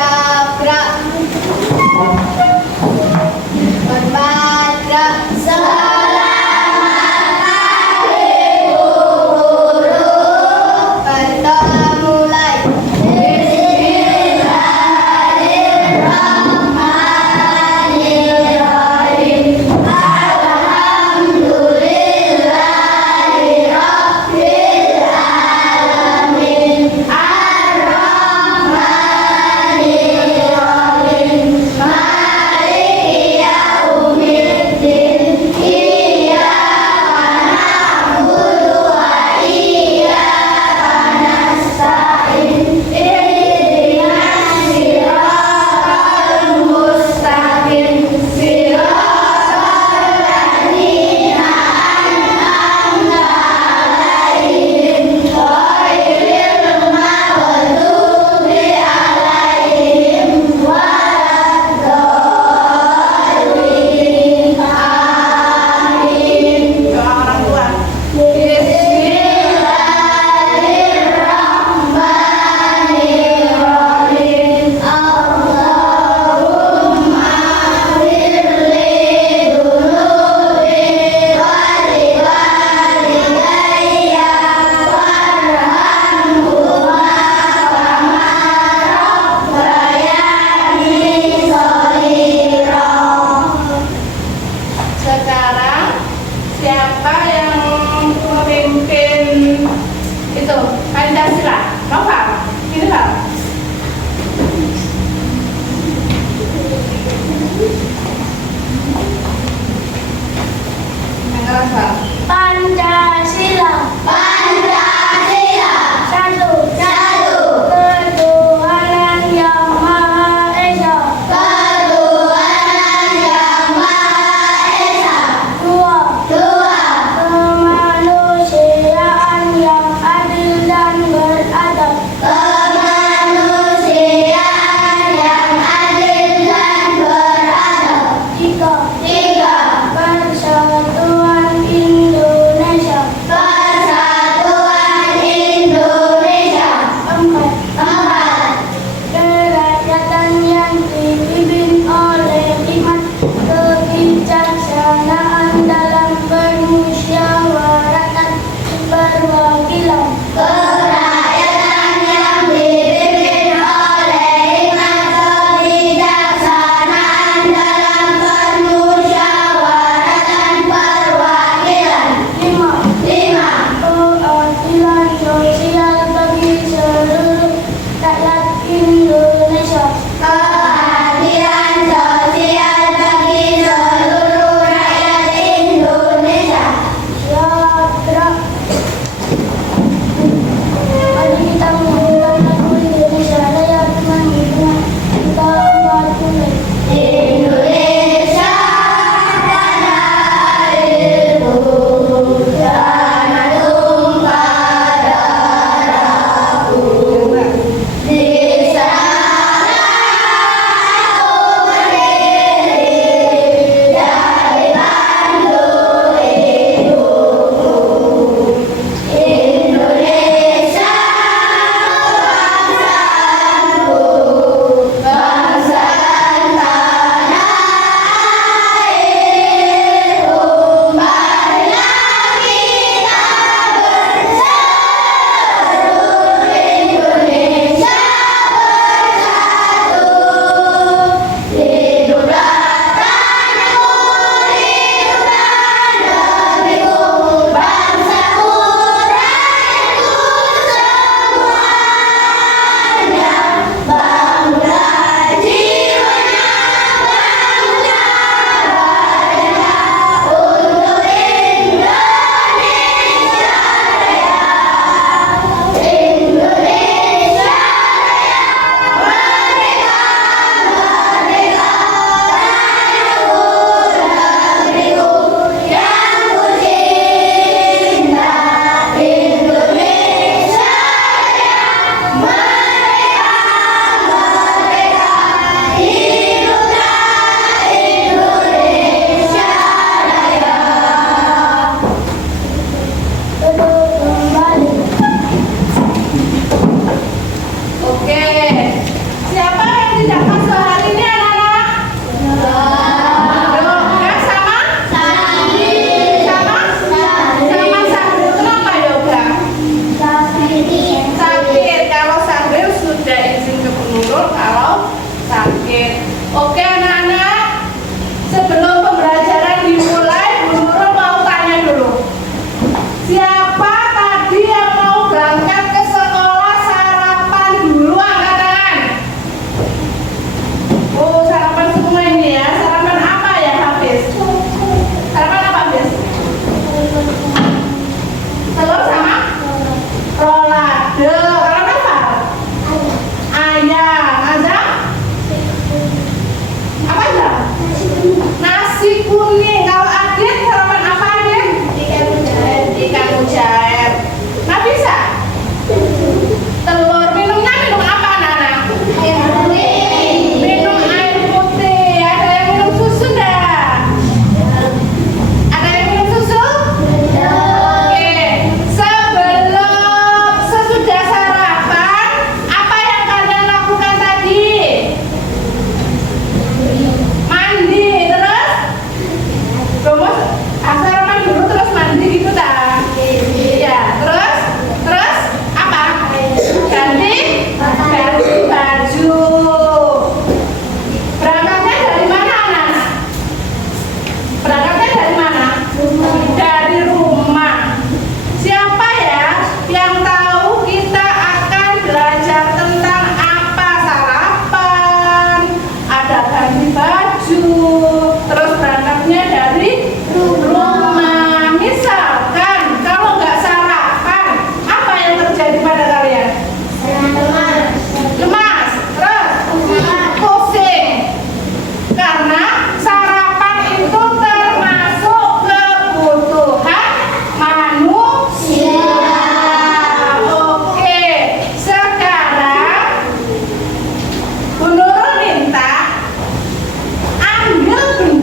Cakra Berpatra Selamat Hari Guru. Kita mulai. Bismillahirrahmanirrahim. Alhamdulillahirabbil alamin. Ar-Rahmanirrahim.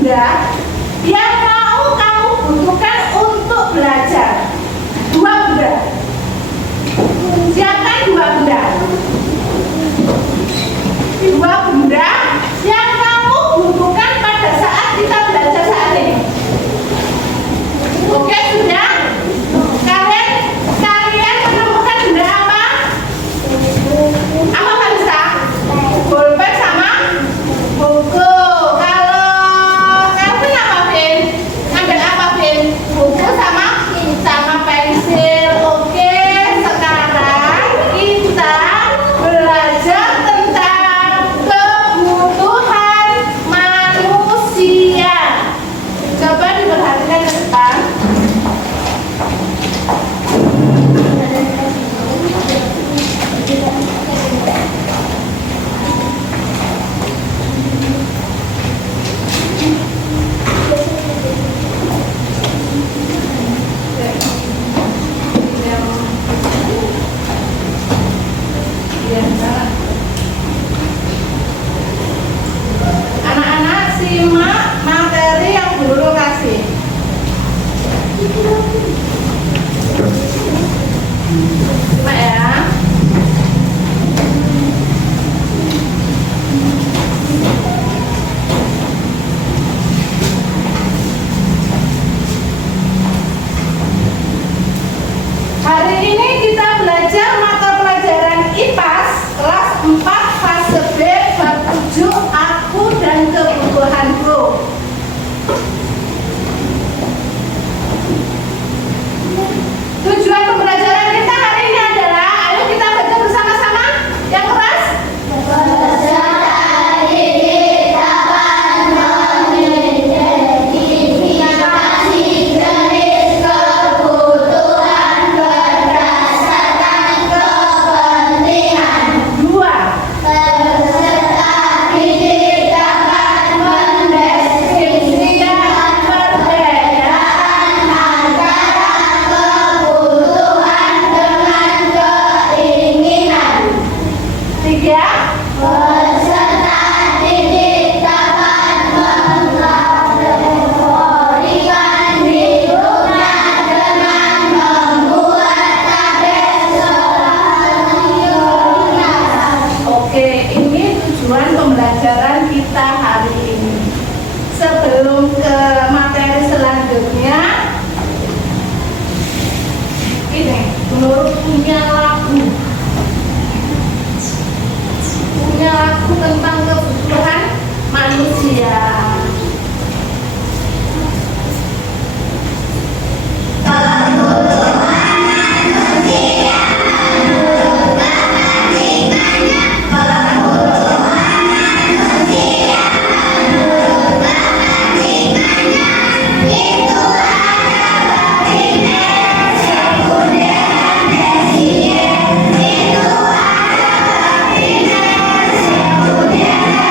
benda yang mau kamu butuhkan untuk belajar. Dua benda. Siapkan dua benda. Dua benda yang kamu butuhkan pada saat kita belajar saat ini. Oke, sudah? Kalian menemukan benda apa? Apa Kalista? Bolpen sama buku. Kalau Kelvin apa, Vin? Ngambil apa, Vin? Buku sama pensil. Oke, sekarang kita belajar tentang kebutuhan manusia. Coba diperhatikan ke depan. Anak-anak simak materi yang guru kasih. Simak ya. Hari ini kita belajar mata pelajaran IPAS kelas 4 fase B bab 7 aku dan kebutuhanku. Tujuan pembelajaran kita hari ini adalah, ayo kita baca bersama-sama yang keras. Peserta didik dapat mengidentifikasi jenis kebutuhan berdasarkan kepentingan. Dua. Peserta didik dapat mendeskripsikan perbedaan antara kebutuhan dengan keinginan. Tiga. Peserta didik dapat mengkategorikan hidupnya dengan membuat tabel prioritas. Oke, ini tujuan pembelajaran kita hari ini. Sebelum ke materi selanjutnya, ini menurut punya lagu tentang kebutuhan manusia. Itu ada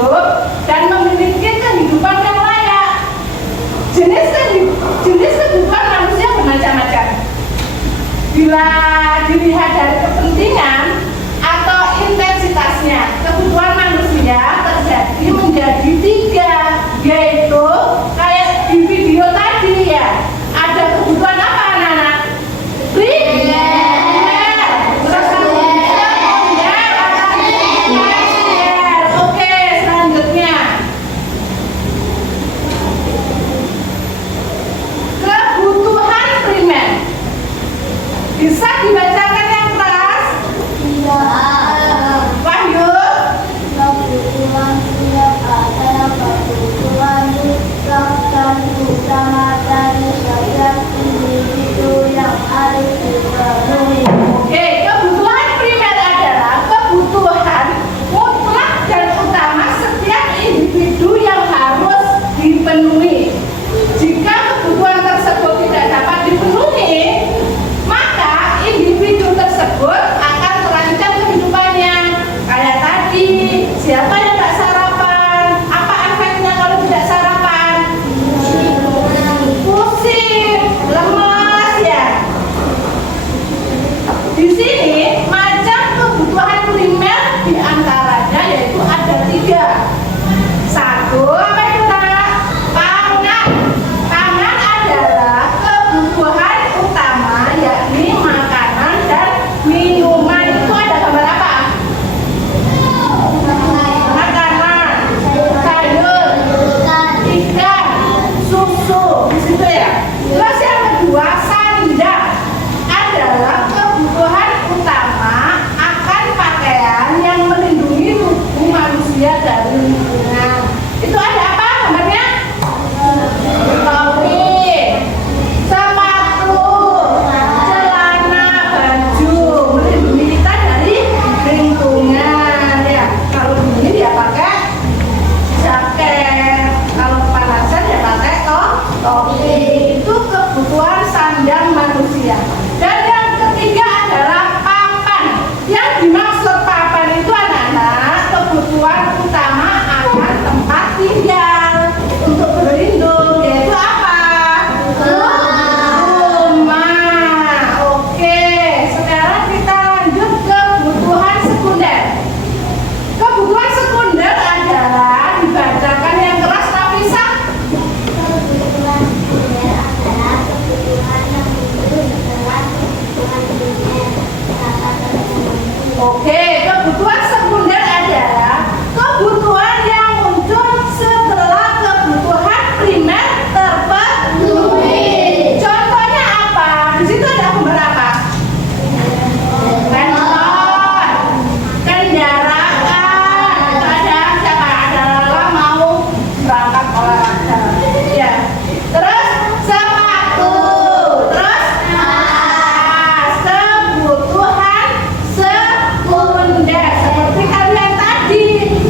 hidup dan memiliki kehidupan yang layak. Jenis kehidupan manusia bermacam-macam. Bila dilihat dari kepentingan atau intensitasnya, kebutuhan manusia terjadi menjadi 3, yaitu kayak di video tadi ya. Ada kebutuhan apa anak-anak? Primer, terus sekunder, tersier. Oke, selanjutnya kebutuhan primer. Bisa dibacakan yang keras? Wahyu. Kebutuhan primer adalah kebutuhan hidup dan utama dari setiap individu yang harus dipenuhi. Oke, kebutuhan primer adalah kebutuhan mutlak dan utama setiap individu yang harus dipenuhi. Jika kebutuhan tersebut tidak dapat dipenuhi, maka individu tersebut akan terancam kehidupannya. Kayak tadi, siapa yang tak sarapan? Apa efeknya kalau tidak sarapan? Pusing, lemas ya. Di sini macam kebutuhan primer diantaranya yaitu ada 3. 1, apa itu nak? Pangan. Pangan adalah kebutuhan utama yakni makanan dan minuman. Itu ada gambar apa? Makanan, sayur, ikan, susu, di situ ya. Terus yang kedua, sandang adalah kebutuhan utama akan pakaian yang melindungi tubuh manusia dari lingkungan. Itu ada apa gambarnya? Topi, sepatu, celana, baju melindungi kita dari lingkungan ya. Kalau dingin ya pakai jaket, kalau kepanasan ya pakai topi. Itu kebutuhan sandang manusia. Dan yang ketiga adalah papan. Yang dimaksud papan itu anak-anak kebutuhan utama akan tempat tinggal untuk berlindung, yaitu apa? Rumah. Oke, sekarang kita lanjut ke kebutuhan sekunder. Kebutuhan sekunder adalah dibacakan yang keras Nafisa. Kebutuhan primer adalah kebutuhan yang muncul setelah kebutuhan primer dapat terpenuhi. Oke, kebutuhan sekunder adalah kebutuhan yang muncul setelah kebutuhan primer terpenuhi. Contohnya apa? Di situ ada gambar apa? Handphone, kendaraan. Ada siapa? Ada Lala mau berangkat olahraga. Ya. Terus sepatu. Terus tas. Kebutuhan sekunder seperti kalian tadi.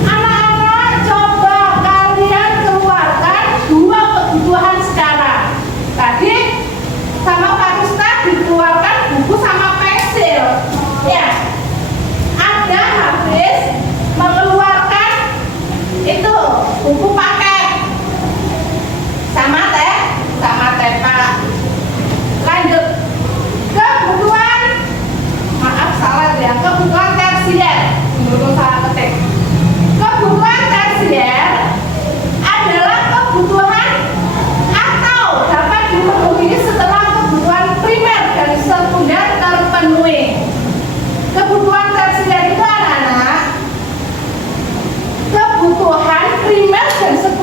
Anak-anak coba kalian keluarkan 2 kebutuhan sekarang. Tadi sama Pak Rista dikeluarkan buku sama pensil. Ya. Ada habis mengeluarkan itu buku paket sama Pak. Lanjut kebutuhan, maaf salah ya, kebutuhan tersier. Menurut salah ketik. Kebutuhan tersier adalah kebutuhan atau dapat dipenuhi setelah kebutuhan primer dan sekunder terpenuhi. Kebutuhan tersier itu anak-anak kebutuhan primer dan sekunder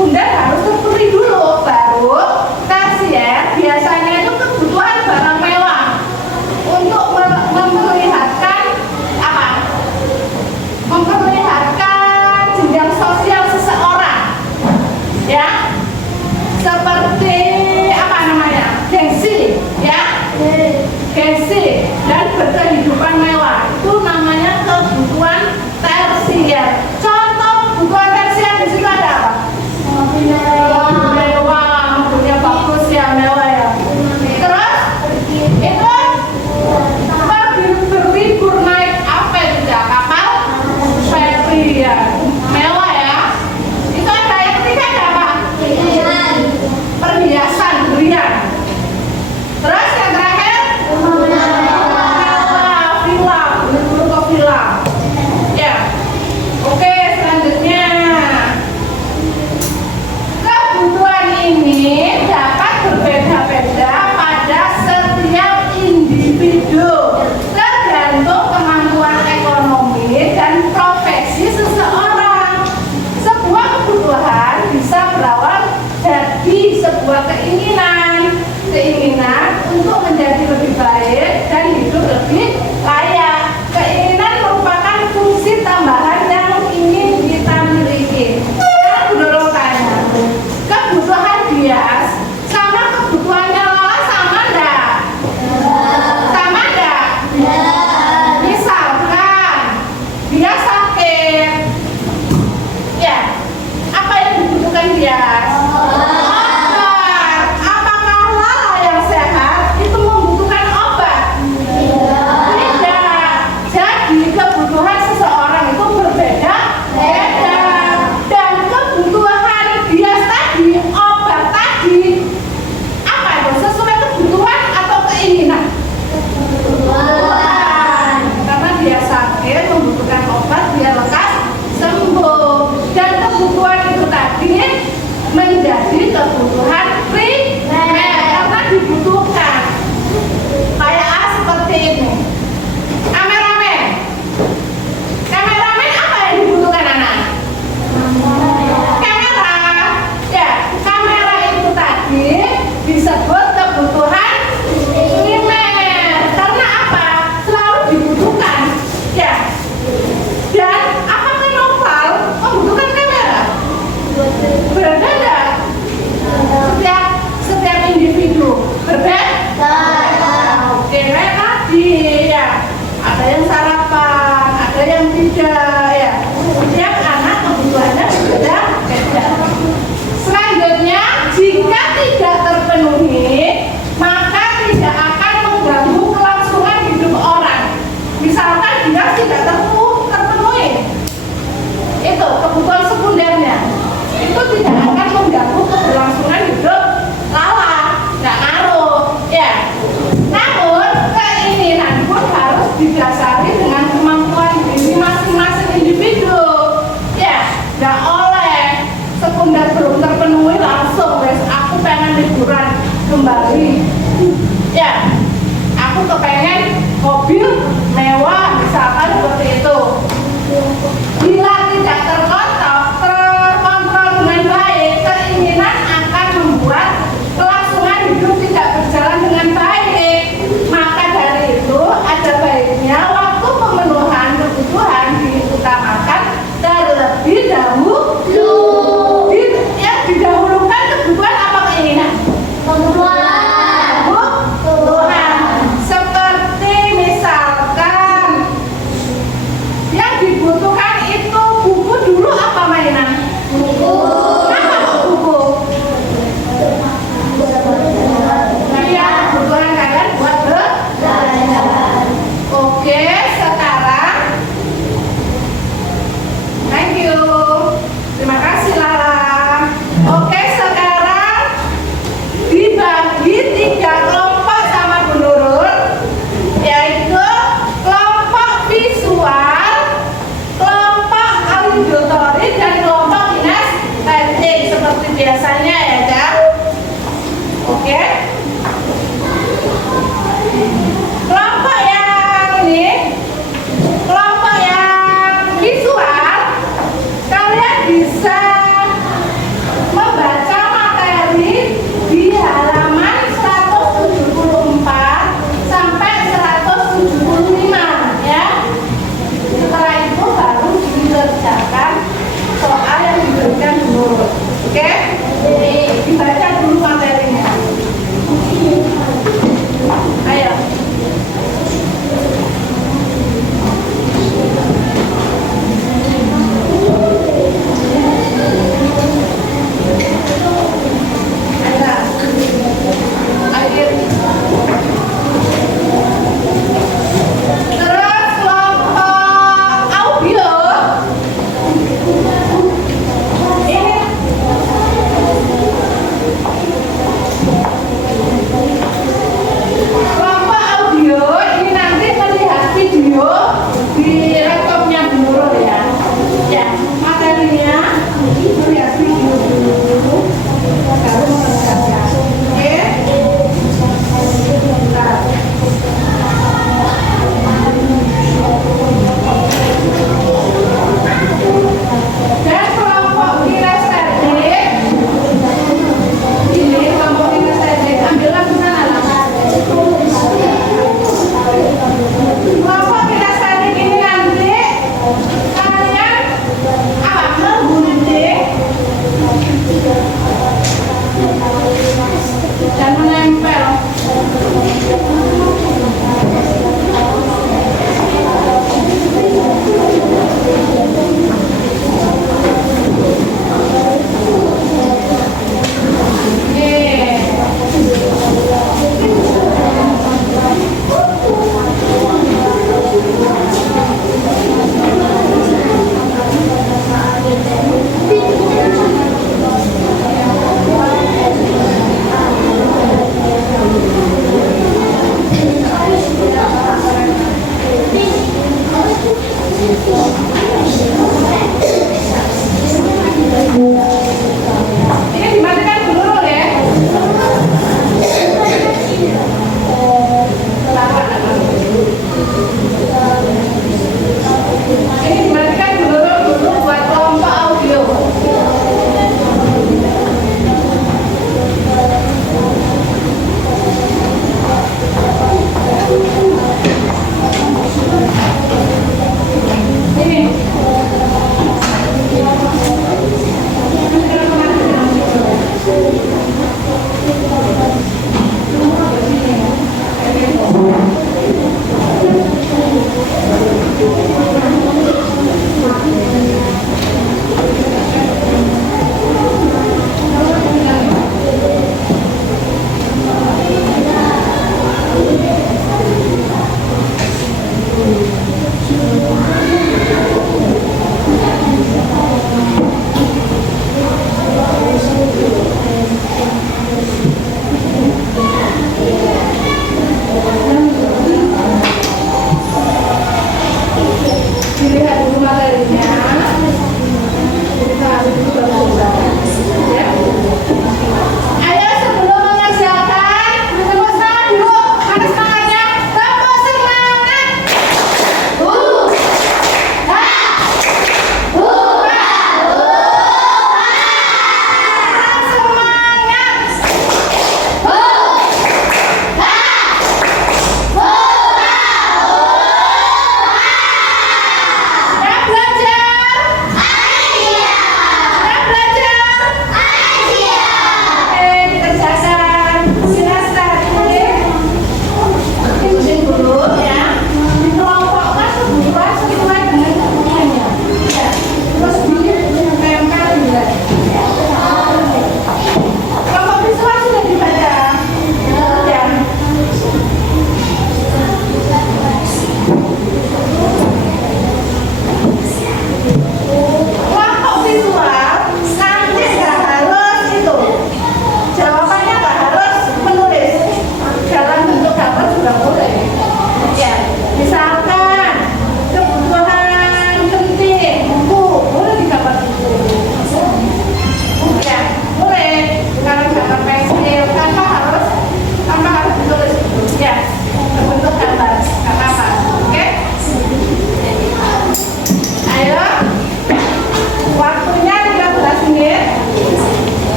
menjadi kebutuhan primer karena dibutuhkan. Kayak seperti ini. Kameramen. Kameramen apa yang dibutuhkan anak? Kamera. Ya, kamera itu tadi disebut kebutuhan primer. Karena apa? Selalu dibutuhkan. Ya. Dan apakah Noval membutuhkan kamera? Berbeda enggak? Setiap individu berbeda. Oke, kayak tadi ya. Ada yang sarapan, ada yang tidak ya. Setiap anak kebutuhannya berbeda. Selanjutnya, jika tidak terpenuhi, maka tidak akan mengganggu kelangsungan hidup orang. Misalkan dia tidak terpenuhi, itu kebutuhan sekundernya, itu tidak akan mengganggu keberlangsungan hidup lala, nggak ngaruh, ya. Namun keinginan pun harus didasari dengan kemampuan diri masing-masing individu, ya. Nggak oleh sekunder belum terpenuhi langsung, wes aku pengen liburan kembali, ya. Aku kepengen mobil mewah, misalkan seperti itu. Bila tidak terkontrol dengan baik, keinginan akan membuat kelangsungan hidup tidak berjalan dengan baik. Maka dari itu ada baiknya waktu pemenuhan kebutuhan diutamakan terlebih dahulu. Yang didahulukan kebutuhan apa keinginan? Kebutuhan. Seperti misalkan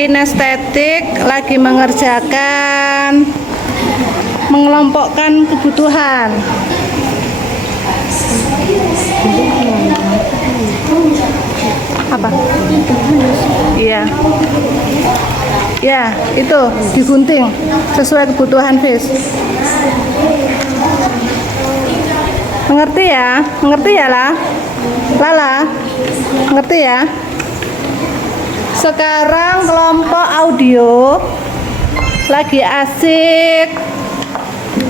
kinestetik lagi mengerjakan mengelompokkan kebutuhan. Apa? Iya. Ya, itu digunting sesuai kebutuhan Fis. Mengerti ya? Mengerti ya lah? Lala? Mengerti ya? Sekarang kelompok audio lagi asik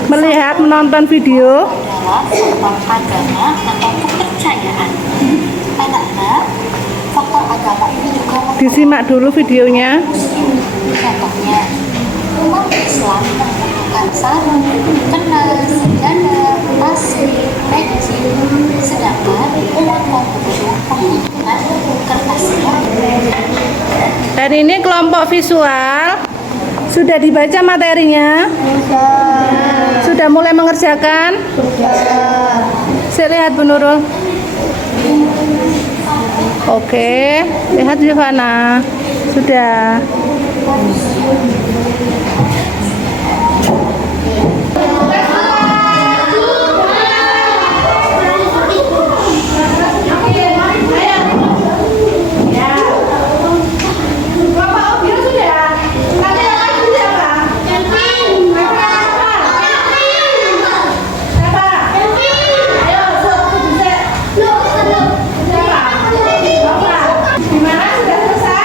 melihat menonton video. Adalah faktor agama atau kepercayaan. Anak-anak, faktor agama ini juga Disimak dulu videonya. contohnya umat Islam membutuhkan sarung, kenas, sejadah, tasbih, peci, sedangkan umat Konghucu membutuhkan kertas. Dan ini kelompok visual. Sudah dibaca materinya? Sudah mulai mengerjakan? Saya lihat Bu Nurul. Oke, lihat Giovanna. Sudah. Gimana? Sudah selesai?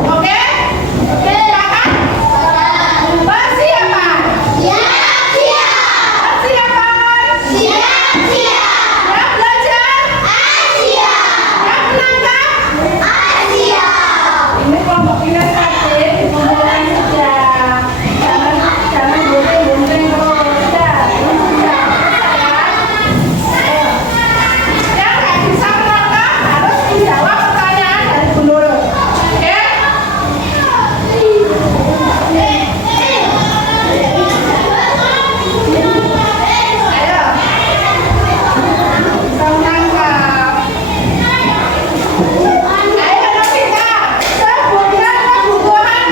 Oke? Oke, silakan. Persiapan. Persiapan. Siap belajar. Siap menangkap. Ini kelompok kita saja dikumpulkan saja. Jangan gunting-gunting terus ya. Yang nggak bisa menangkap harus menjawab pertanyaan dari Bu Nurul. Oke? Ayo. Bisa menangkap. Ayo anak kita, sebutkan kebutuhan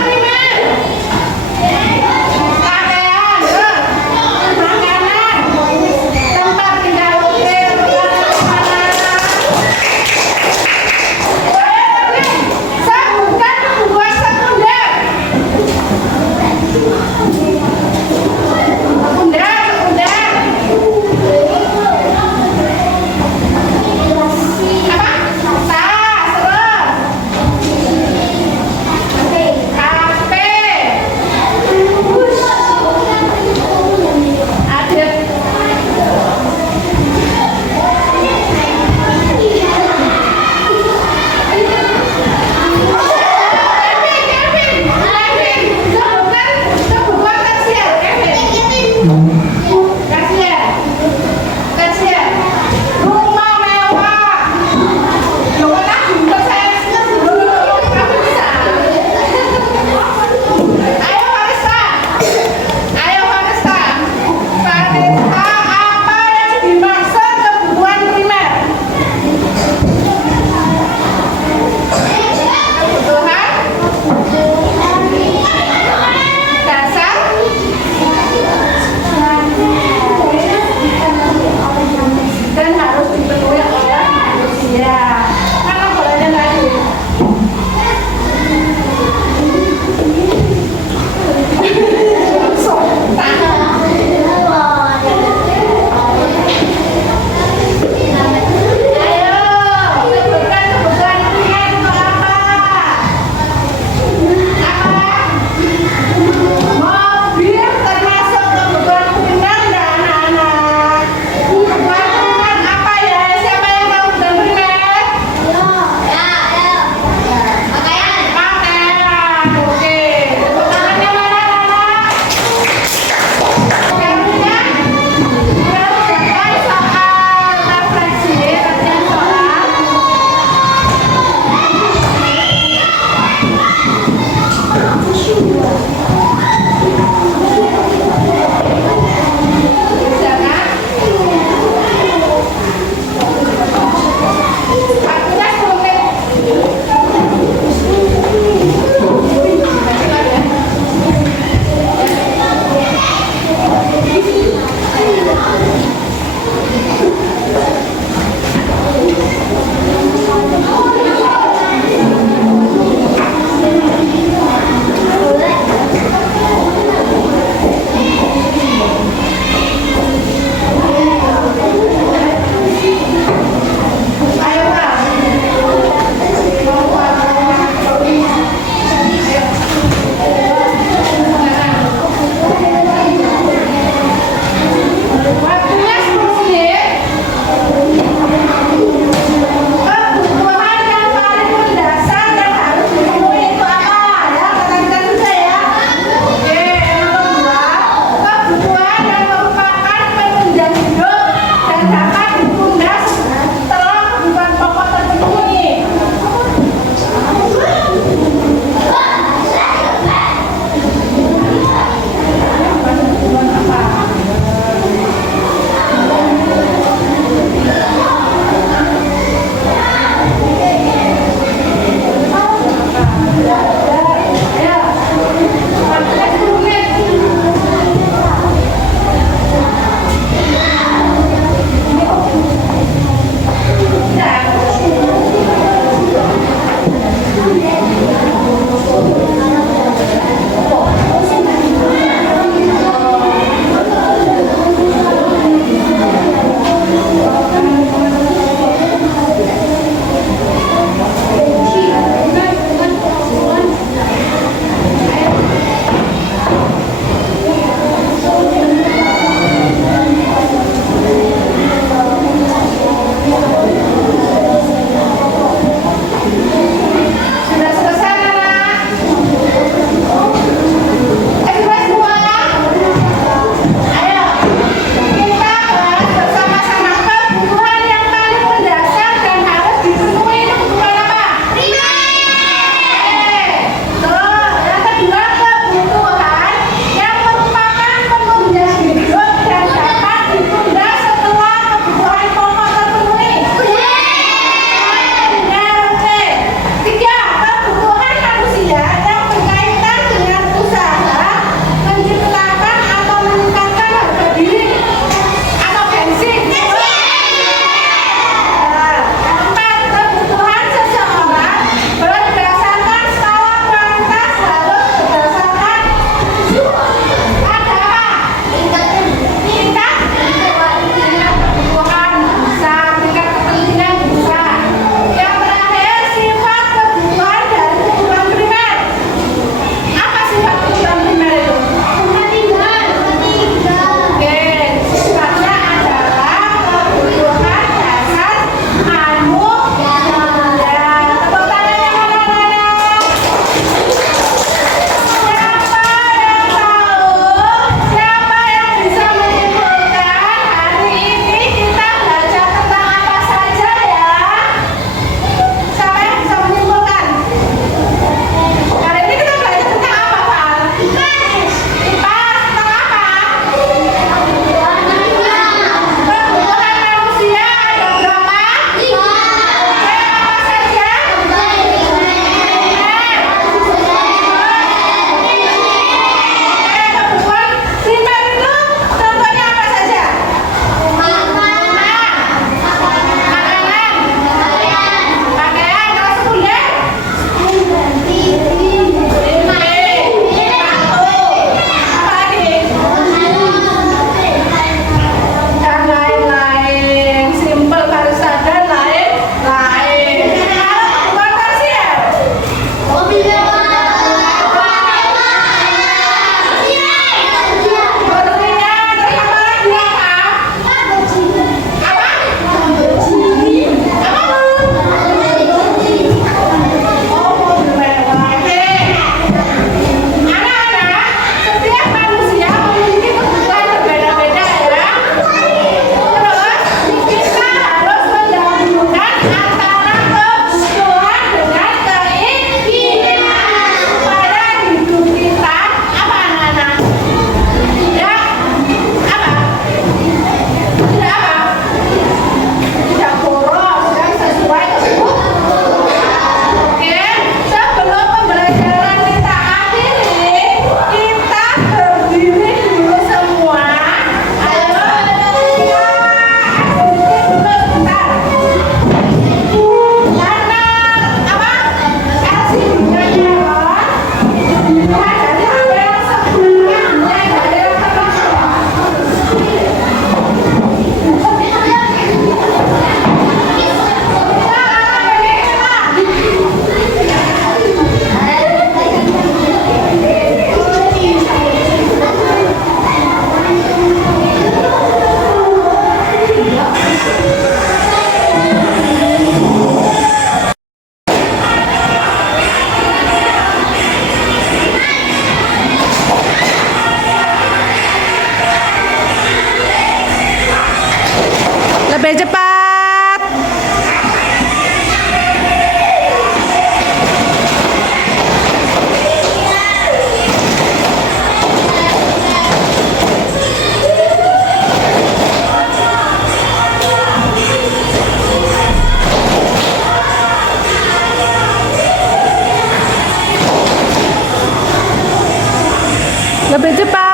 Lebih cepat.